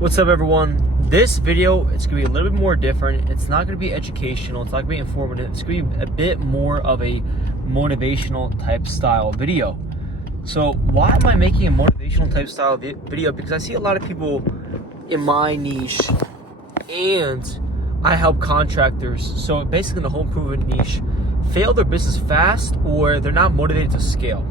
What's up, everyone? This video, it's gonna be a little bit more different. It's not gonna be educational, it's not gonna be informative. It's gonna be a bit more of a motivational type style video. So why am I making a motivational type style video? Because I see a lot of people in my niche, and I help contractors, so basically in the home improvement niche, fail their business fast, or they're not motivated to scale.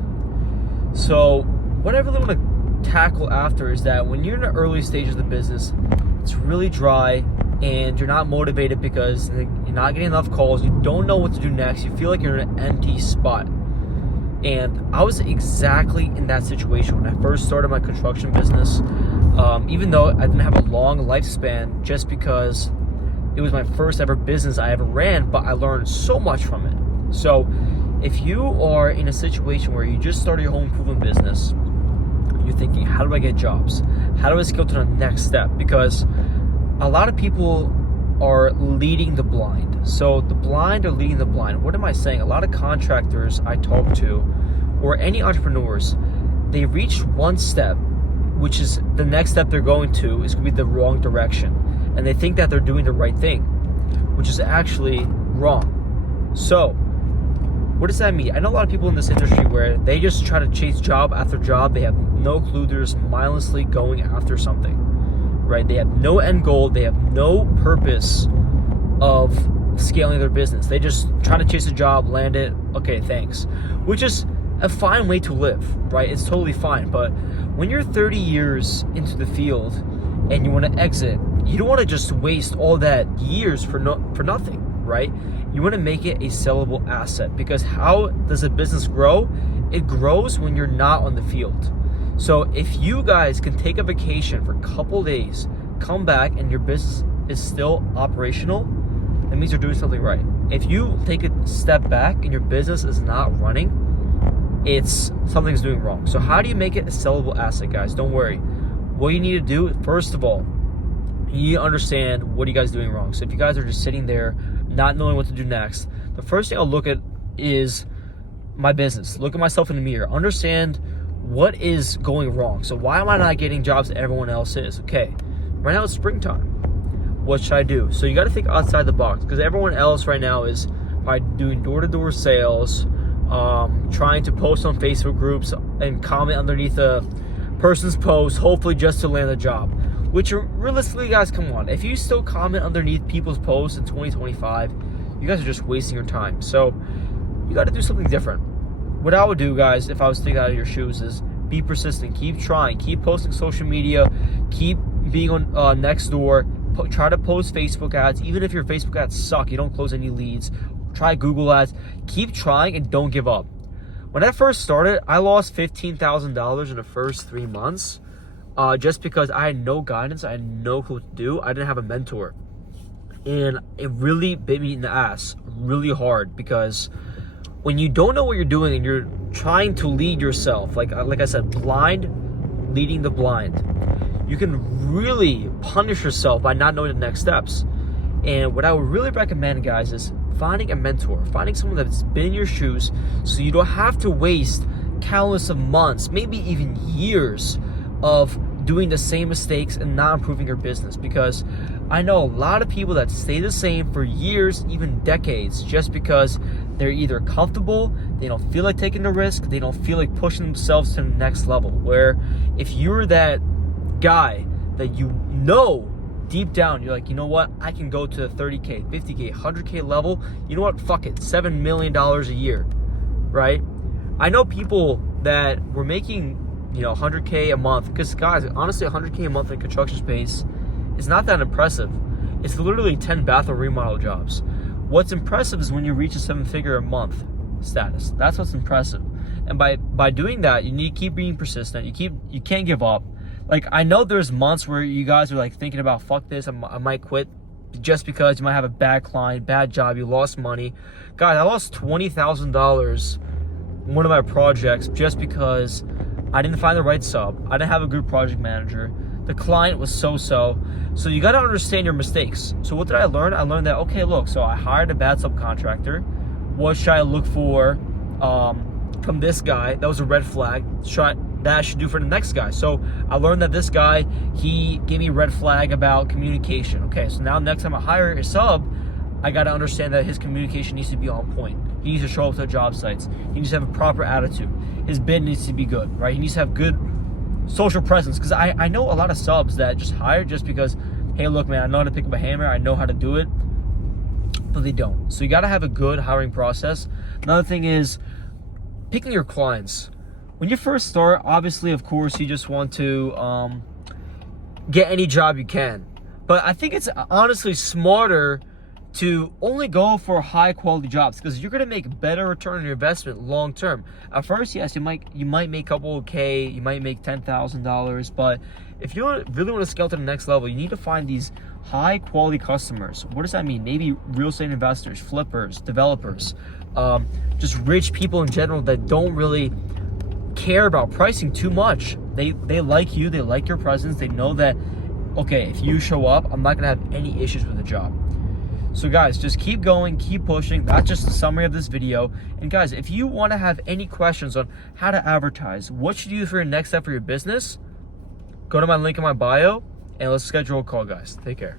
So what I really want to tackle after is that when you're in the early stages of the business, it's really dry and you're not motivated because you're not getting enough calls, you don't know what to do next, you feel like you're in an empty spot. And I was exactly in that situation when I first started my construction business, even though I didn't have a long lifespan, just because it was my first ever business I ever ran, but I learned so much from it. So if you are in a situation where you just started your home improvement business, you're thinking, how do I get jobs? How do I scale to the next step? Because a lot of people are leading the blind. So the blind are leading the blind. What am I saying? A lot of contractors I talk to, or any entrepreneurs, they reach one step, which is the next step they're going to is going to be the wrong direction. And they think that they're doing the right thing, which is actually wrong. So what does that mean? I know a lot of people in this industry where they just try to chase job after job. They have no clue. They're just mindlessly going after something, right? They have no end goal. They have no purpose of scaling their business. They just try to chase a job, land it, okay, thanks. Which is a fine way to live, right? It's totally fine. But when you're 30 years into the field and you want to exit, you don't want to just waste all that years for nothing, right? You want to make it a sellable asset, because how does a business grow? It grows when you're not on the field. So if you guys can take a vacation for a couple days, come back, and your business is still operational, that means you're doing something right. If you take a step back and your business is not running, it's something's doing wrong. So how do you make it a sellable asset, guys? Don't worry. What you need to do, first of all, you need to understand what are you guys doing wrong. So if you guys are just sitting there not knowing what to do next, the first thing I'll look at is my business. Look at myself in the mirror. Understand what is going wrong. So why am I not getting jobs that everyone else is? Okay, right now it's springtime. What should I do? So you got to think outside the box, because everyone else right now is by doing door-to-door sales, trying to post on Facebook groups and comment underneath a person's post, hopefully just to land a job. Which are, realistically, guys, come on. If you still comment underneath people's posts in 2025, you guys are just wasting your time. So you got to do something different. What I would do, guys, if I was thinking out of your shoes, is be persistent. Keep trying. Keep posting social media. Keep being on Nextdoor. Try to post Facebook ads. Even if your Facebook ads suck, you don't close any leads. Try Google ads. Keep trying and don't give up. When I first started, I lost $15,000 in the first 3 months. Just because I had no guidance, I had no clue what to do. I didn't have a mentor. And it really bit me in the ass really hard, because when you don't know what you're doing and you're trying to lead yourself, like I said, blind leading the blind, you can really punish yourself by not knowing the next steps. And what I would really recommend, guys, is finding a mentor, finding someone that's been in your shoes, so you don't have to waste countless of months, maybe even years of doing the same mistakes and not improving your business. Because I know a lot of people that stay the same for years, even decades, just because they're either comfortable, they don't feel like taking the risk, they don't feel like pushing themselves to the next level. Where if you're that guy that you know deep down, you're like, you know what, I can go to the 30K, 50K, 100K level, you know what, fuck it, $7 million a year, right? I know people that were making 100K a month, because guys, honestly, 100K a month in construction space is not that impressive. It's literally 10 bathroom remodel jobs. What's impressive is when you reach a 7-figure a month status. That's what's impressive. And by doing that, you need to keep being persistent. You can't give up. Like, I know there's months where you guys are like thinking about, fuck this, I might quit, just because you might have a bad client, bad job, you lost money. Guys, I lost $20,000 in one of my projects just because I didn't find the right sub. I didn't have a good project manager. The client was so-so. So you got to understand your mistakes. So what did I learn? I learned that, okay, look, so I hired a bad subcontractor. What should I look for from this guy? That was a red flag. that I should do for the next guy. So I learned that this guy, he gave me a red flag about communication. Okay, so now next time I hire a sub, I got to understand that his communication needs to be on point. He needs to show up to job sites. He needs to have a proper attitude. His bid needs to be good, right? He needs to have good social presence, because I know a lot of subs that just hire just because, hey, look, man, I know how to pick up a hammer. I know how to do it, but they don't. So you got to have a good hiring process. Another thing is picking your clients. When you first start, obviously, of course, you just want to get any job you can. But I think it's honestly smarter to only go for high quality jobs, because you're going to make better return on your investment long term. At first, yes, you might make a couple K, you might make $10,000, but if you really want to scale to the next level, you need to find these high quality customers. What does that mean? Maybe real estate investors, flippers, developers, just rich people in general that don't really care about pricing too much. They like you, they like your presence, they know that, okay, if you show up, I'm not gonna have any issues with the job. So guys, just keep going, keep pushing. That's just the summary of this video. And guys, if you want to have any questions on how to advertise, what should you do for your next step for your business, go to my link in my bio and let's schedule a call, guys. Take care.